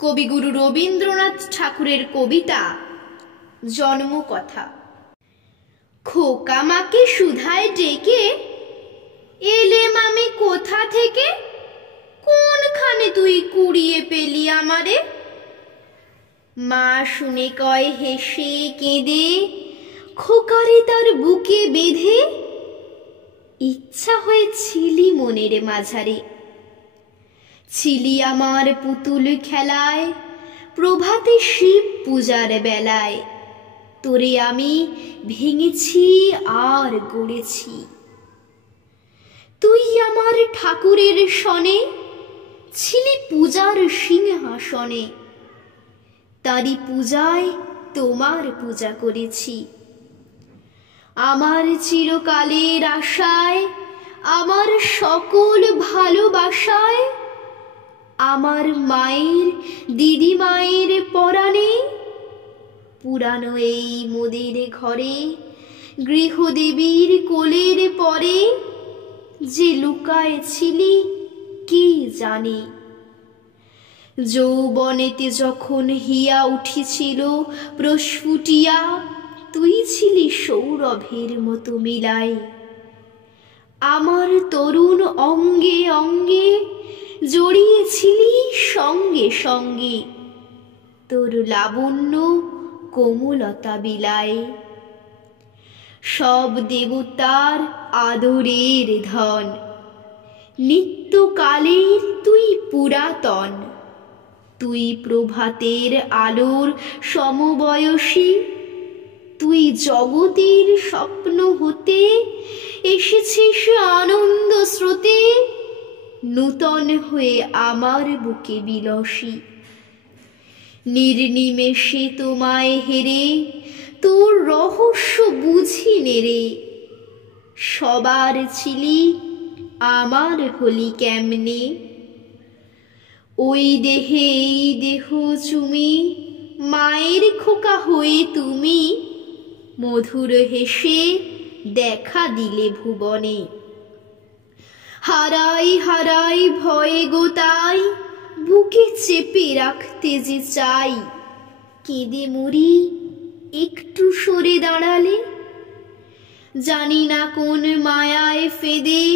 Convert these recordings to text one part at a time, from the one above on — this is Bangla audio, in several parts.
কবিগুরু রবীন্দ্রনাথ ঠাকুরের কবিতা জন্মকথা। খোকা মাকে সুধায় ডেকে, এলেম আমি কোথা থেকে, কোনখানে তুই কুড়িয়ে পেলি আমারে? মা শুনে কয় হেসে কেঁদে, খোকারে তার বুকে বেঁধে, ইচ্ছা হয়েছিলি মনের মাঝারে। ছিলি আমার পুতুল খেলায়, প্রভাতে শিব পূজার বেলায়, তোরে আমি ভেঙেছি আর গড়েছি। তুই আমার ঠাকুরের সনে, ছিলি পূজার সিংহাসনে, তারই পূজায় তোমার পূজা করেছি। আমার চিরকালের আশায়, আমার সকল ভালোবাসায়, আমার মায়ের দিদি মায়ের পরাণে, পুরানো এই মোদের ঘরে গৃহদেবীর কোলের পরে যে লুকায় ছিলি কে জানে। যৌবনেতে যখন হিয়া উঠেছিল প্রস্ফুটিয়া, তুই ছিলি সৌরভের মতো মিলাই। আমার তরুণ অঙ্গে অঙ্গে জড়িয়েছিলি সঙ্গে সঙ্গে, তোর লাবণ্য কোমলতা বিলায়। সব দেবতার আদরের ধন, নিত্যকালের তুই পুরাতন। তুই প্রভাতের আলোর সমবয়সী, তুই জগতের স্বপ্ন হতে এসেছিস আনন্দ স্রোতে, নূতন হয়ে আমার বুকে বিলসী। নির্নিমেষে তোমায় হেরে তোর রহস্য বুঝি নেরে, সবার ছিলি আমার হলি কেমনে। ওই দেহে এই দেহ চুমি, মায়ের খোকা হয়ে তুমি মধুর হেসে দেখা দিলে ভুবনে। হারাই হারাই ভয়ে গোতাই, বুকে চেপে রাখতে যে চাই, কেঁদে মরি একটু সরে দাঁড়ালে। জানি না কোন মায়ায় ফেদে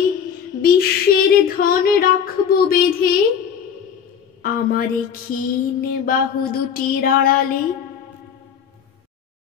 বিশ্বের ধন রাখবো বেঁধে, আমারে ক্ষীণ বাহু দুটির আড়ালে।